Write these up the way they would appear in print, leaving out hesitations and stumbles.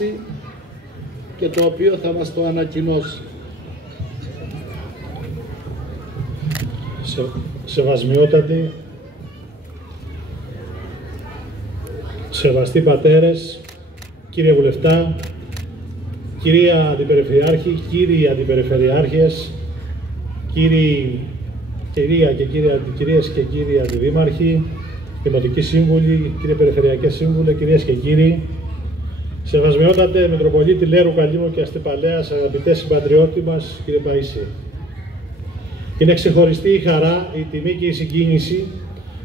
φτάσει και το οποίο θα μας το ανακοινώσει. Σεβασμιότατοι, σεβαστοί πατέρες, κύριε Βουλευτά, κυρία Αντιπεριφερειάρχη, κύριοι Αντιπεριφερειάρχες, κυρίες και κύριοι Αντιδήμαρχοι, Δημοτικοί Σύμβουλοι, κύριε Περιφερειακές Σύμβουλε, κυρίες και κύριοι, σεβασμιότατε Μητροπολίτη Λέρου, Καλύμνου και Αστυπαλέας, αγαπητές συμπατριώτοι μας, κύριε Παΐσιε. Είναι ξεχωριστή η χαρά, η τιμή και η συγκίνηση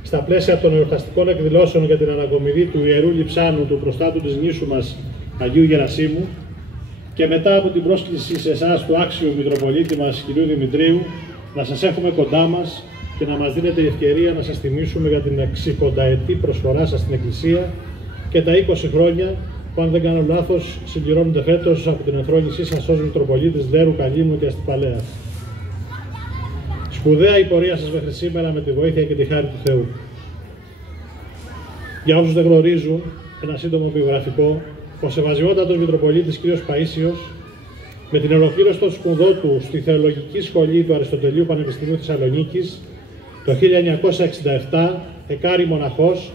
στα πλαίσια των εορταστικών εκδηλώσεων για την ανακομιδή του Ιερού Λειψάνου του προστάτου της νήσου μας Αγίου Γερασίμου και μετά από την πρόσκληση σε εσάς του άξιου Μητροπολίτη μας κ. Δημητρίου να σας έχουμε κοντά μας και να μας δίνετε η ευκαιρία να σας τιμήσουμε για την 60ετή προσφορά σας στην Εκκλησία και τα 20 χρόνια που, αν δεν κάνω λάθος, συμπληρώνονται φέτος από την ενθρόνησή σας ως Μητροπολίτης Λέρου, Καλύμνου και Αστυπαλέας. Σπουδαία η πορεία σας μέχρι σήμερα με τη βοήθεια και τη χάρη του Θεού. Για όσους δεν γνωρίζουν, ένα σύντομο βιογραφικό, ο Σεβασμιότατος Μητροπολίτης κ. Παΐσιος, με την ολοκλήρωση των σπουδών του στη Θεολογική Σχολή του Αριστοτελείου Πανεπιστημίου Θεσσαλονίκης, το 1967 εκάρη μοναχός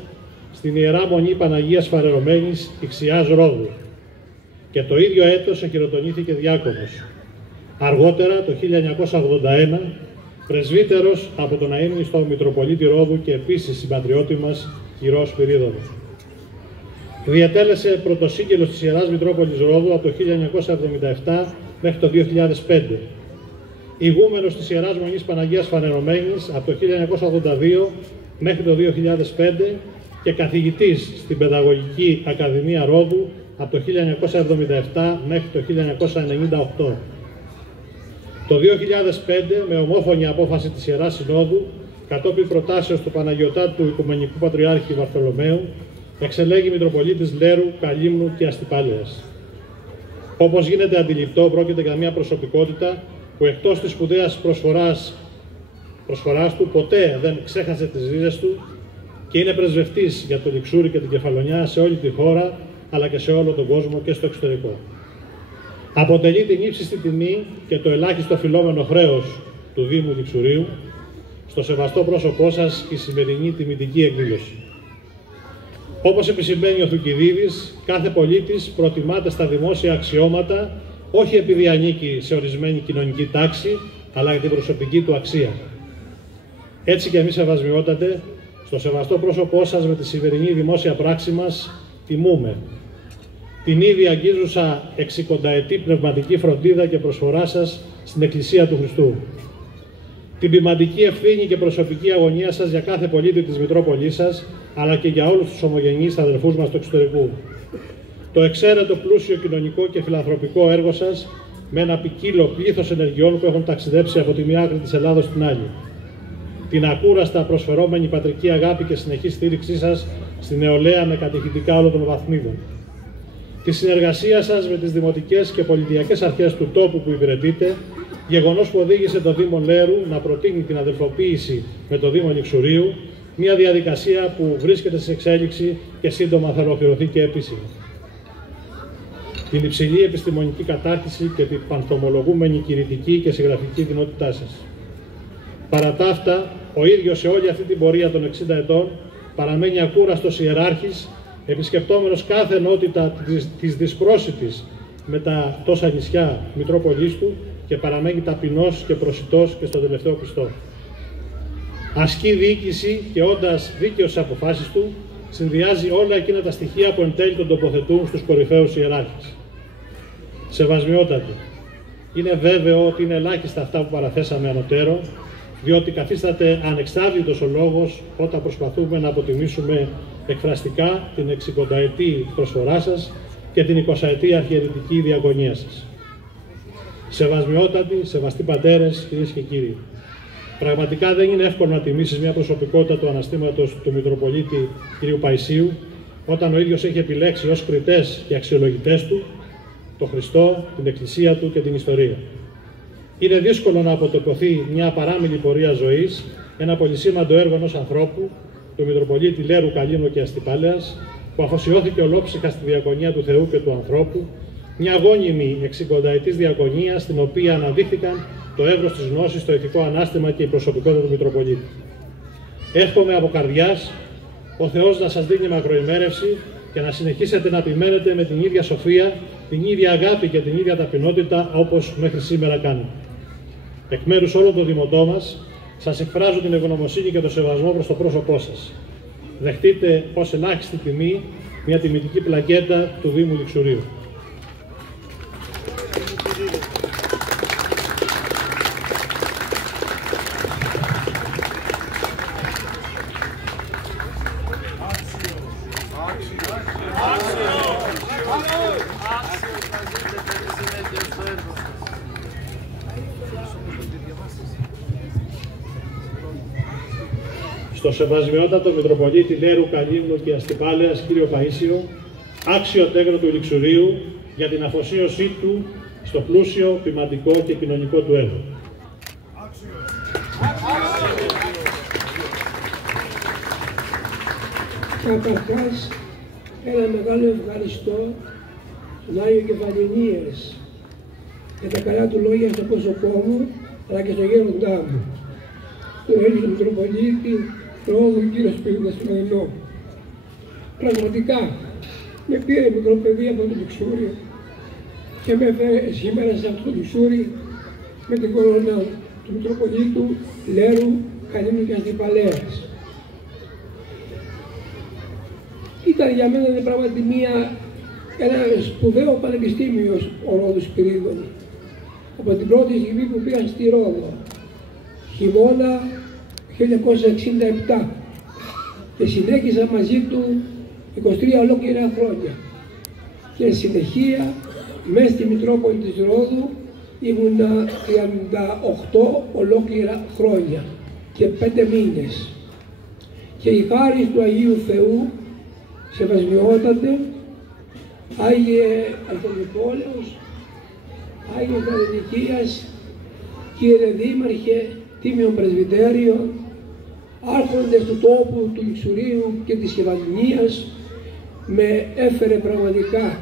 στην Ιερά Μονή Παναγίας Φανερωμένης Ιξιάς Ρόδου και το ίδιο έτος εχειροτονήθηκε διάκονος. Αργότερα, το 1981, πρεσβύτερος από τον αείμνηστο Μητροπολίτη Ρόδου και επίσης συμπατριώτη μας κ. Σπυρίδωνο. Διατέλεσε πρωτοσύγγελος της Ιεράς Μητρόπολης Ρόδου από το 1977 μέχρι το 2005. Ηγούμενος της Ιεράς Μονής Παναγίας Φανερωμένης από το 1982 μέχρι το 2005 και καθηγητής στην Παιδαγωγική Ακαδημία Ρόδου από το 1977 μέχρι το 1998. Το 2005, με ομόφωνη απόφαση της Ιεράς Συνόδου, κατόπιν προτάσεως του Παναγιωτάτου Οικουμενικού Πατριάρχη Βαρθολομαίου, εξελέγει Μητροπολίτης Λέρου, Καλύμνου και Αστυπαλέας. Όπως γίνεται αντιληπτό, πρόκειται για μια προσωπικότητα που εκτός της σπουδαίας προσφοράς του ποτέ δεν ξέχασε τις ρίζες του και είναι πρεσβευτής για το Λιξούρι και την Κεφαλονιά σε όλη τη χώρα, αλλά και σε όλο τον κόσμο και στο εξωτερικό. Αποτελεί την ύψιστη τιμή και το ελάχιστο φιλόμενο χρέος του Δήμου Λιξουρίου στο σεβαστό πρόσωπό σας η σημερινή τιμητική εκδήλωση. Όπως επισημαίνει ο Θουκυδίδης, κάθε πολίτης προτιμάται στα δημόσια αξιώματα όχι επειδή ανήκει σε ορισμένη κοινωνική τάξη, αλλά για την προσωπική του αξία. Έτσι και εμείς, σεβασμιότατε, στο σεβαστό πρόσωπό σας με τη σημερινή δημόσια πράξη μας τιμούμε την ήδη αγγίζουσα 60ετή πνευματική φροντίδα και προσφορά σας στην Εκκλησία του Χριστού. Την ποιμαντική ευθύνη και προσωπική αγωνία σας για κάθε πολίτη της Μητρόπολης σας, αλλά και για όλους τους ομογενείς αδελφούς μας του εξωτερικού. Το εξαίρετο πλούσιο κοινωνικό και φιλανθρωπικό έργο σας, με ένα ποικίλο πλήθος ενεργειών που έχουν ταξιδέψει από τη μία άκρη της Ελλάδος στην άλλη. Την ακούραστα προσφερόμενη πατρική αγάπη και συνεχή στήριξή σας στην νεολαία με κατηχητικά όλων των βαθμίδων. Τη συνεργασία σας με τις δημοτικές και πολιτιακές αρχές του τόπου που υπηρετείτε, γεγονός που οδήγησε το Δήμο Λέρου να προτείνει την αδελφοποίηση με το Δήμο Λιξουρίου, μια διαδικασία που βρίσκεται σε εξέλιξη και σύντομα θα ολοκληρωθεί και επίσημα. Την υψηλή επιστημονική κατάρτιση και την πανθομολογούμενη κηρυτική και συγγραφική δυνότητά σας. Παρά τα αυτά, ο ίδιος σε όλη αυτή την πορεία των 60 ετών παραμένει ακούραστος ιεράρχης, επισκεπτόμενος κάθε ενότητα της δυσπρόσιτης με τα τόσα νησιά Μητρόπολης του και παραμένει ταπεινός και προσιτός και στο τελευταίο πιστό. Ασκεί διοίκηση και όντας δίκαιος στις αποφάσεις του, συνδυάζει όλα εκείνα τα στοιχεία που εν τέλει τον τοποθετούν στους κορυφαίους ιεράρχες. Σεβασμιότατοι, είναι βέβαιο ότι είναι ελάχιστα αυτά που παραθέσαμε ανωτέρω, διότι καθίσταται ανεξάρτητος ο λόγος όταν προσπαθούμε να αποτιμήσουμε εκφραστικά την 60ετή προσφορά σας και την 20ετή αρχιερετική διαγωνία σας. Σεβασμιότατοι, σεβαστοί πατέρες, κυρίες και κύριοι, πραγματικά δεν είναι εύκολο να τιμήσεις μια προσωπικότητα του αναστήματος του Μητροπολίτη κ. Παϊσίου, όταν ο ίδιος έχει επιλέξει ως κριτές και αξιολογητές του τον Χριστό, την Εκκλησία του και την ιστορία. Είναι δύσκολο να αποτυπωθεί μια παράμιλη πορεία ζωής, ένα πολυσήμαντο έργο ενός ανθρώπου, του Μητροπολίτη Λέρου, Καλύμνου και Αστυπάλαιας, που αφοσιώθηκε ολόψυχα στη διακονία του Θεού και του ανθρώπου, μια αγώνιμη 60ετής διακονία στην οποία αναδείχθηκαν το εύρος της γνώσης, το ηθικό ανάστημα και η προσωπικότητα του Μητροπολίτη. Εύχομαι από καρδιάς ο Θεός να σας δίνει μακροημέρευση και να συνεχίσετε να επιμένετε με την ίδια σοφία, την ίδια αγάπη και την ίδια ταπεινότητα όπως μέχρι σήμερα κάνετε. Εκ μέρους όλων των δημοτών μας, σας εκφράζω την ευγνωμοσύνη και το σεβασμό προς το πρόσωπό σας. Δεχτείτε ως ελάχιστη τιμή μια τιμητική πλακέτα του Δήμου Λιξουρίου. Στο σεβασμιότατο Μητροπολίτη Λέρου, Καλύμνου και Αστυπάλαιας, κύριο Παΐσιο, άξιο τέκνο του Λιξουρίου για την αφοσίωσή του στο πλούσιο, ποιμαντικό και κοινωνικό του έργο. Καταρχάς, ένα μεγάλο ευχαριστώ στον Άγιο Κεφαλονίας για τα καλά του λόγια στο πρόσωπό μου, αλλά και στο γέροντά μου, τον Έλληνα Μητροπολίτη Ρόδου κύριο Σπύριδα στον Αϊνό. Πραγματικά, με πήρε μικρό παιδί από το Λιξούρι και με έφερε σήμερα σε αυτό το Λιξούρι με την κορώνα του Μητροπολίτου Λέρου, Καλύμνου και Αστυπαλαίας. Ήταν για μένα πράγματι ένα σπουδαίο πανεπιστήμιο ο Ρόδος Σπυρίδων. Από την πρώτη στιγμή που πήγα στη Ρόδο, χειμώνα 1967, και συνέχισα μαζί του 23 ολόκληρα χρόνια. Και συνεχεία, μέσα στη Μητρόπολη της Ρόδου, ήμουνα 38 ολόκληρα χρόνια και 5 μήνες. Και η χάρη του Αγίου Θεού, σεβασμιότατε, Άγιε Ανθονιπόλεως, Άγιε Γαδενικίας, κύριε Δήμαρχε, Τίμιον Πρεσβυτέριο, άρχοντες του τόπου του Λιξουρίου και της Κεφαλονίας, με έφερε πραγματικά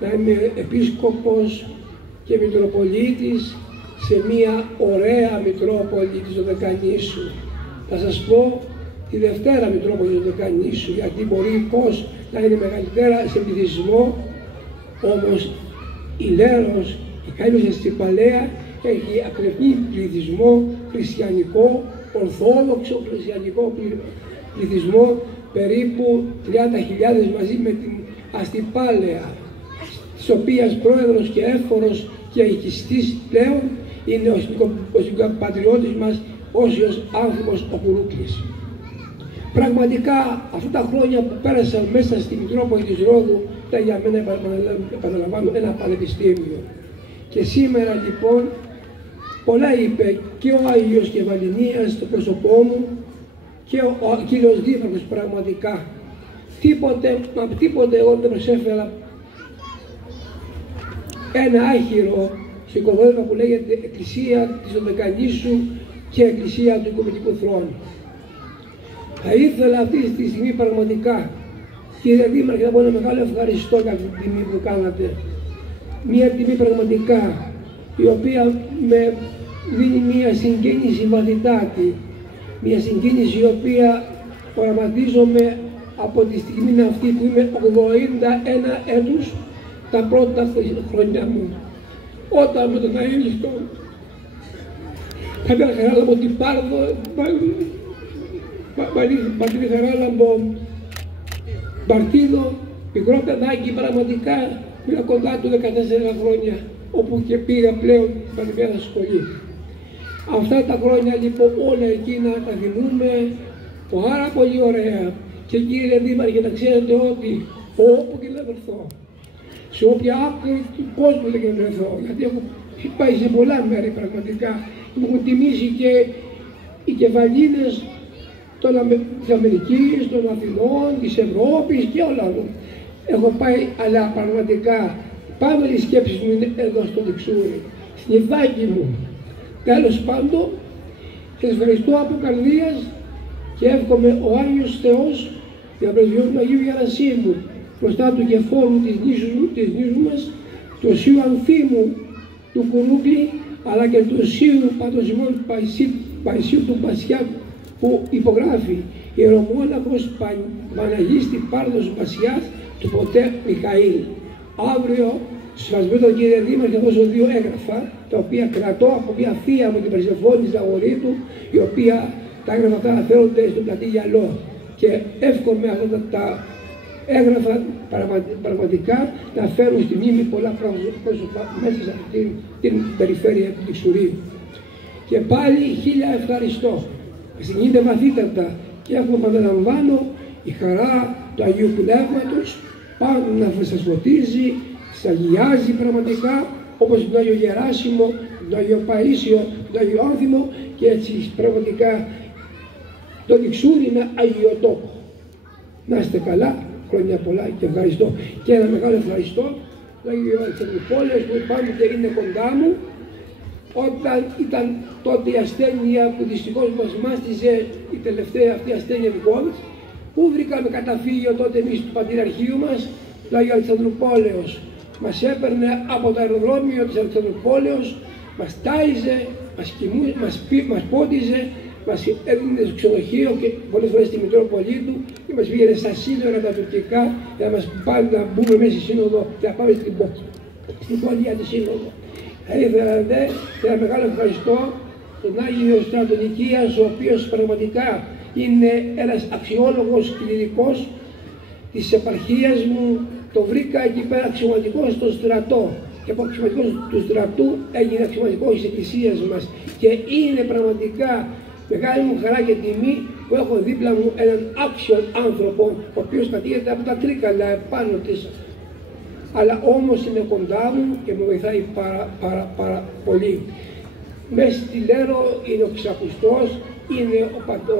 να είμαι επίσκοπος και Μητροπολίτης σε μια ωραία Μητρόπολη της Δωδεκανήσου. Θα σας πω τη Δευτέρα Μητρόπολη της Δωδεκανήσου, γιατί μπορεί πως να είναι μεγαλύτερα σε πληθυσμό, όμως η Λέρος, η Καλύμνου Αστυπαλαία, έχει ακρεφνή πληθυσμό χριστιανικό, ορθόδοξο χριστιανικό πληθυσμό, περίπου 30.000 μαζί με την Αστυπάλαια, της οποίας πρόεδρος και έφορος και οικιστής πλέον είναι ο συμπατριώτης μας Όσιος Άνθρωπος ο Κουρούκλης. Πραγματικά αυτά τα χρόνια που πέρασαν μέσα στη Μητρόπολη της Ρόδου ήταν για μένα, επαναλαμβάνω, ένα πανεπιστήμιο. Και σήμερα λοιπόν πολλά είπε και ο Άγιος Κεφαλονίας στο πρόσωπό μου και ο κύριος Δήμαρχος πραγματικά. Τίποτε εγώ δεν προσέφερα ένα άχυρο στο οικοδόμημα που λέγεται Εκκλησία της Δωδεκανήσου και Εκκλησία του Οικουμενικού Θρόνου. Θα ήθελα αυτή τη στιγμή πραγματικά, κύριε Δήμαρχε, να πω ένα μεγάλο ευχαριστώ για αυτή την τιμή που κάνατε. Μια τιμή πραγματικά, η οποία με δίνει μια συγκίνηση βαθυτάτη, μια συγκίνηση η οποία οραματίζομαι από τη στιγμή αυτή που είμαι 81 έτους, τα πρώτα χρόνια μου. Όταν με τον Αίλιστο, θα χαράλαμπο την Πάρδο, πατρίδα χαράλαμπο Μπαρτίδο, μικρό παιδάκι πραγματικά, πήρα κοντά του 14 χρόνια, όπου και πήγα πλέον στην πανεπιστημιακή σχολή. Αυτά τα χρόνια λοιπόν όλα εκείνα τα θυμούμε πάρα πολύ ωραία. Και κύριε Δήμαρχε, να ξέρετε ότι όπου και να βρεθώ, σε όποια άκρη του κόσμου δεν και βρεθώ, γιατί έχω πάει σε πολλά μέρη πραγματικά, μου έχουν τιμήσει και οι κεφαλίνες της Αμερικής, των Αθηνών, της Ευρώπης και όλα αυτά. Έχω πάει, αλλά πραγματικά πάμε οι σκέψεις μου είναι εδώ στο Λιξούρι, στην Ιβάκη μου. Τέλος πάντων, και σας ευχαριστώ από καρδίας και εύχομαι ο Άγιος Θεός για πρεσβειών του Αγίου Γερασίμου μπροστά του κεφόρου της νήσου μας, του Οσίου Ανθίμου του Κουνούκλη, αλλά και του Οσίου Πατοσιμών Παϊσίου του Μπασιά, που υπογράφει ιερομόναχος Παναγίστη Πάρδος Μπασιάς του Ποτέ Μιχαήλ. Αύριο σφασμένο κύριε Δήμαρχε, θα δώσω 2 έγγραφα, τα οποία κρατώ από μια θεία μου την Περσεφόνη Ζαγορίτου, η οποία τα έγγραφα αυτά αναφέρονται στον πλατή Γυαλό. Και εύχομαι αυτά τα έγγραφα πραγματικά να φέρουν στη μνήμη πολλά πρόσωπα μέσα σε αυτή την περιφέρεια του Λιξουρίου. Και πάλι 1000 ευχαριστώ. Συγκινείται βαθύτατα και έχουμε, επαναλαμβάνω, η χαρά του Αγίου Πνεύματος πάνω να σας φωτίζει, σας αγιάζει πραγματικά, όπως τον Άγιο Γεράσιμο, τον Άγιο Παΐσιο, τον Άγιο Άνθιμο, και έτσι πραγματικά το Λιξούρι είναι αγιοτόπο. Να είστε καλά, χρόνια πολλά και ευχαριστώ. Και ένα μεγάλο ευχαριστώ τον Άγιο Αλεξανδρουπόλεως που πάντοτε είναι κοντά μου. Όταν ήταν τότε η ασθένεια που δυστυχώς μας μάστιζε, η τελευταία αυτή ασθένεια του COVID, που βρήκαμε καταφύγιο τότε εμείς του Πατριαρχείου μας, το Άγιο Αλεξανδρουπόλεως. Μας έπαιρνε από το αεροδρόμιο της Αλεξανδρουπόλεως, μας τάιζε, μας πόντιζε, μας έδινε στο ξενοδοχείο και πολλές φορές στη Μητρόπολη του και μας πήγαινε στα σύνορα τα τουρκικά για να μας πάνε να μπούμε μέσα στη σύνοδο και να πάμε στην πόλη για τη σύνοδο. Θα ήθελα και ένα μεγάλο ευχαριστώ τον Άγιο Στράτο Νικίας, ο οποίος πραγματικά είναι ένας αξιόλογος κληρικός της επαρχίας μου. Το βρήκα εκεί πέρα αξιωματικός στο στρατό και από αξιωματικός του στρατού έγινε αξιωματικός της εκκλησίας μας, και είναι πραγματικά μεγάλη μου χαρά και τιμή που έχω δίπλα μου έναν άξιον άνθρωπο, ο οποίος κατήγεται από τα Τρίκαλα επάνω της, αλλά όμως είναι κοντά μου και με βοηθάει πάρα πολύ. Μέσα στη Λέρο είναι ο Ξακουστός, είναι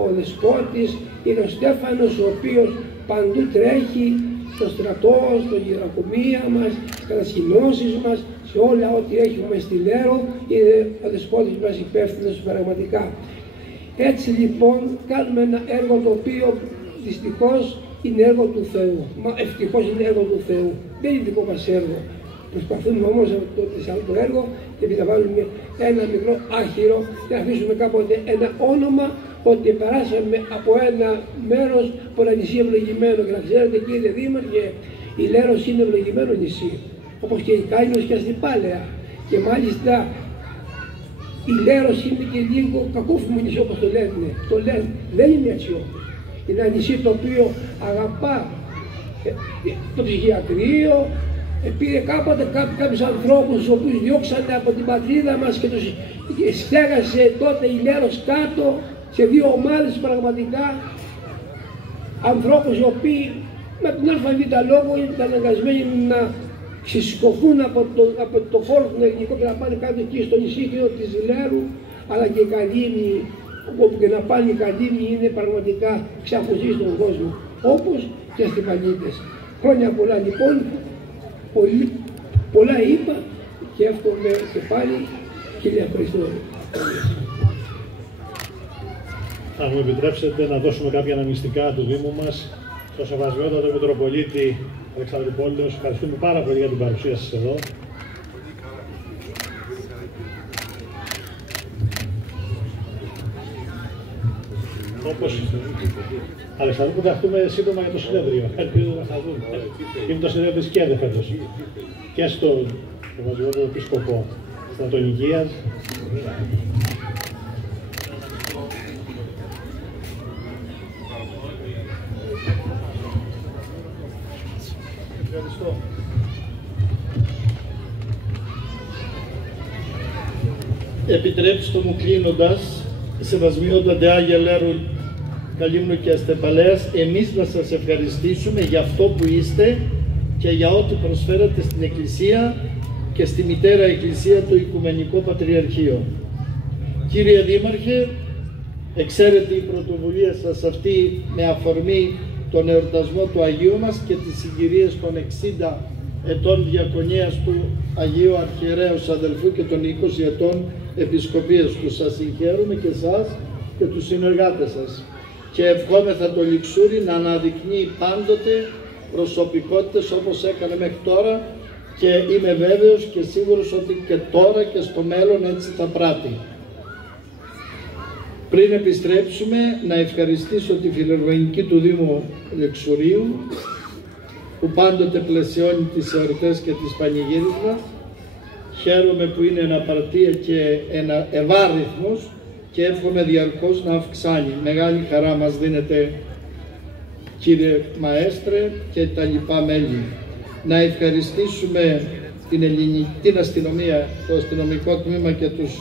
ο Δεσπότης, είναι ο Στέφανος, ο οποίος παντού τρέχει, στο στρατό, στο γυρακομεία μας, στις κατασκηνώσεις μας, σε όλα ό,τι έχουμε στη Λέρο, είναι ο Δεσπότης μας υπεύθυνος πραγματικά. Έτσι λοιπόν κάνουμε ένα έργο το οποίο δυστυχώς είναι έργο του Θεού. Μα ευτυχώς είναι έργο του Θεού. Δεν είναι δικό μας έργο. Προσπαθούμε όμως το έργο και να βάλουμε ένα μικρό άχυρο και να αφήσουμε κάποτε ένα όνομα ότι περάσαμε από ένα μέρος από ένα νησί ευλογημένο. Και να ξέρετε, κύριε Δήμαρχε, η Λέρος είναι ευλογημένο νησί, όπως και η Κάινος και Αστυπάλαια. Και μάλιστα η Λέρος είναι και λίγο κακόφημο νησί, όπως το λένε. Δεν είναι έτσι όμως. Είναι ένα νησί το οποίο αγαπά το ψυχιατρίο. Πήρε κάποτε κάποιους ανθρώπους τους οποίους διώξανε από την πατρίδα μας και τους στέγασε τότε η Λέρος κάτω σε 2 ομάδες πραγματικά, ανθρώπους οι οποίοι με τον ΑΒ λόγο ήταν αναγκασμένοι να ξεσηκωθούν από το χώρο του ελληνικό και να πάνε κάτω εκεί στο νησί της Λέρου, αλλά και η Καλύμνη, όπου και να πάνε οι Καλύμνοι είναι πραγματικά ξαφνική στον κόσμο, όπως και στις Παλίτες. Χρόνια πολλά λοιπόν. Πολλά είπα και εύχομαι και πάλι, κύριε Χριστό. Θα μου επιτρέψετε να δώσουμε κάποια αναμνηστικά του Δήμου μας στο Σεβασμιότατο Μητροπολίτη Αλεξανδρουπόλεως. Ευχαριστούμε πάρα πολύ για την παρουσία σας εδώ. Όπως Αλεξανδρούπολη, θα έρθουμε σύντομα για το συνέδριο. Ελπίζω να θα δούμε. Είναι το συνέδριο της ΚΕΔΕ φέτος. Και στο Σεβασμιότατο Επίσκοπο Στρατονικίας. Ευχαριστώ. Επιτρέψτε μου κλείνοντας, Σεβασμιότατε Άγιε Λέρου, Καλύμνου και Αστεπαλέας, εμείς να σας ευχαριστήσουμε για αυτό που είστε και για ό,τι προσφέρατε στην Εκκλησία και στη Μητέρα Εκκλησία, το Οικουμενικό Πατριαρχείο. Κύριε Δήμαρχε, εξαίρετη η πρωτοβουλία σας αυτή με αφορμή τον εορτασμό του Αγίου μας και τις συγκυρίες των 60 ετών διακονίας του Αγίου Αρχιερέως Αδελφού και των 20 ετών επισκοπίας του. Σας συγχαίρουμε και εσάς και τους συνεργάτες σας και ευχόμεθα το Λιξούρι να αναδεικνύει πάντοτε προσωπικότητες όπως έκανε μέχρι τώρα και είμαι βέβαιος και σίγουρος ότι και τώρα και στο μέλλον έτσι θα πράττει. Πριν επιστρέψουμε, να ευχαριστήσω τη Φιλοργανική του Δήμου Λεξουρίου που πάντοτε πλαισιώνει τις εορτές και τις πανηγύρισμα. Χαίρομαι που είναι ένα απαρτία και ένα ευάρυθμος και εύχομαι διαρκώς να αυξάνει. Μεγάλη χαρά μας δίνετε, κύριε Μαέστρε, και τα λοιπά μέλη. Να ευχαριστήσουμε την αστυνομία, το αστυνομικό τμήμα και τους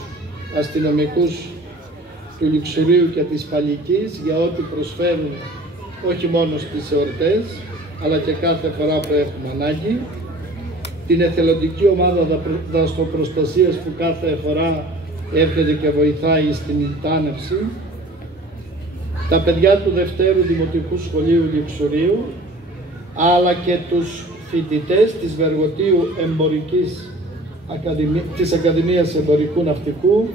αστυνομικούς του Λιξουρίου και της Παλικής για ό,τι προσφέρουν όχι μόνο στις εορτές αλλά και κάθε φορά που έχουμε ανάγκη. Την εθελοντική ομάδα δασοπροστασίας που κάθε φορά έρχεται και βοηθάει στην ηλτάνευση. Τα παιδιά του Δευτέρου Δημοτικού Σχολείου Λιξουρίου αλλά και τους φοιτητές της Βεργοτίου της Ακαδημίας Εμπορικού Ναυτικού.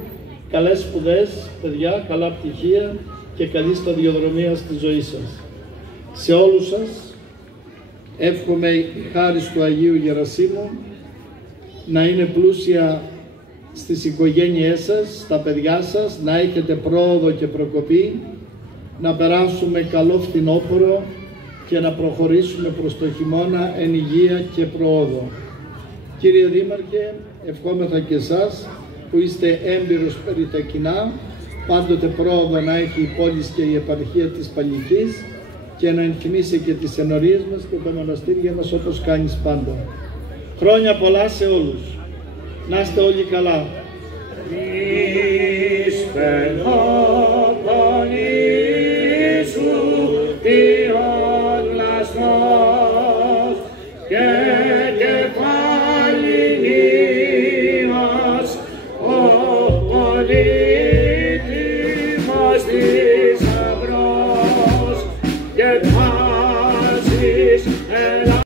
Καλές σπουδές, παιδιά, καλά πτυχία και καλή σταδιοδρομία στη ζωή σας. Σε όλους σας εύχομαι η χάρις του Αγίου Γερασίμου να είναι πλούσια στις οικογένειές σας, στα παιδιά σας, να έχετε πρόοδο και προκοπή, να περάσουμε καλό φθινόπωρο και να προχωρήσουμε προς το χειμώνα εν υγεία και πρόοδο. Κύριε Δήμαρχε, ευχόμεθα και εσάς που είστε έμπειρος περί τα κοινά, πάντοτε πρόοδο να έχει η πόλη και η επαρχία της Παλικής και να ενθυμίσει και τις ενορίες μας και τα μοναστήρια μας όπως κάνεις πάντα. Χρόνια πολλά σε όλους. Να είστε όλοι καλά. Holy